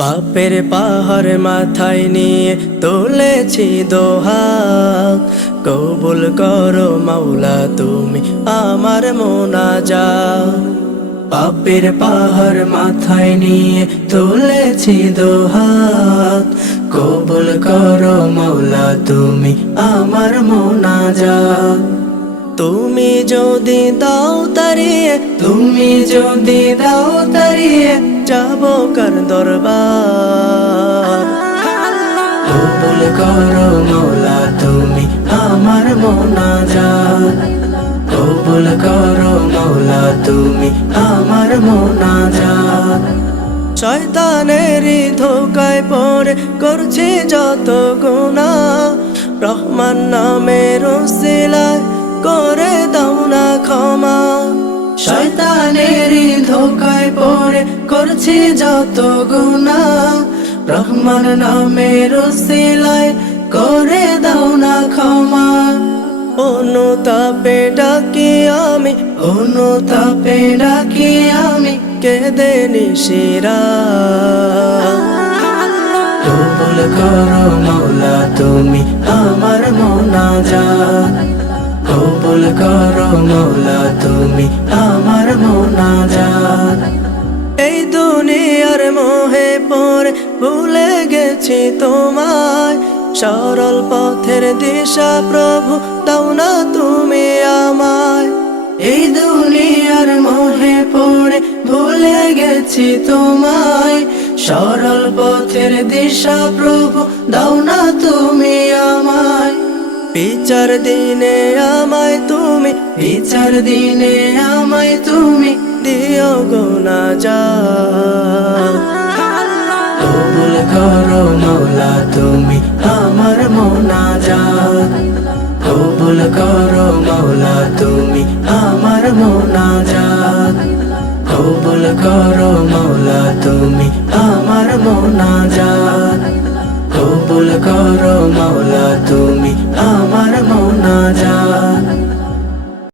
পাপের পাহাড় মাথায় নিয়ে তুলেছি দোহাক। কবুল করো মাওলা, তুমি আমার মোনাজা পাপের পাহাড় মাথায় নিয়ে তুলেছি দোহাক। কবুল করো মাওলা, তুমি আমার মোনাজা তুমি যদি দাও তারিয়ে, তুমি যদি দাও তারিয়ে যাব কার দরবার? কবুল করো মৌলা তুমি আমার মোনাজাত। কবুল করো মৌলা তুমি আমার মোনাজাত। শয়তানেরই ধোকায় পড়ে করছে যত গুণা। রহমান নামের সিলায় করে দাও না ধোকায় পড়ে করছি যত গুণা। রহমান নামের সিলায় করে দাও না ক্ষমা। অনুতাপে ডাকি আমি, অনুতাপে ডাকি আমি, কেঁদে নিশিরা কবুল করো মৌলা তুমি আমার মোনাজাত। কবুল করো মৌলা তুমি আমার মোনাজাত। এই দুনিয়ার মোহে পরে ভুলে গেছি তোমায়। সরল পথের দিশা প্রভু, দাও না তুমি আমায়। এই দুনিয়ার মোহে পড়ে ভুলে গেছি তোমায়। সরল পথের দিশা প্রভু, দাও না তুমি আমায়। বিচার দিনে বিচার দিনে আমায় তুমি দিও গোনা যা। কবুল করো মৌলা, তুমি আমার মোনাজাত। কবুল করো মৌলা, তুমি আমার মোনাজাত। কবুল করো মৌলা, তুমি আমার মোনাজাত। কবুল করো মৌলা মোনা